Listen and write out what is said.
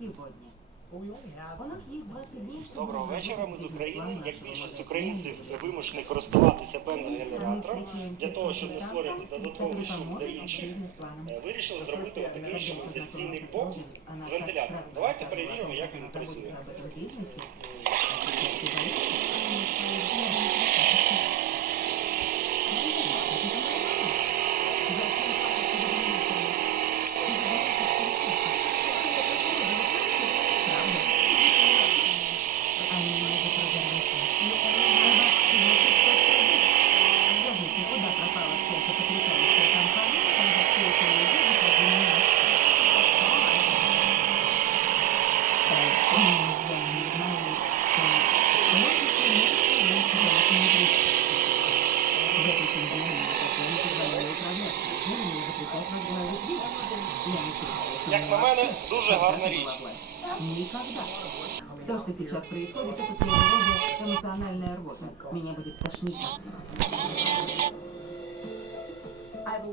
сегодня. У нас есть 20 дней, чтобы Доброго вечора. Ми з разработать України. бизнес-план Як нашего більшість магазина. українців вимушені користуватися бензогенератором Мы встречаемся для с того, щоб не консультантом, створювати додатковий который шум для поможет с інших. бизнес-планом. е, Вирішили зробити Просто отакий рядом шумоізоляційний познакомился бокс с Ольгой. Она з так вентилятором. вкратце Давайте рассказала, перевіримо, як как він она працює. Як мне на мене, вообще дуже гарна когда-то річ. была власть. Никогда. То, что сейчас происходит, это своего рода эмоциональная рвота. Меня будет тошнить от всего.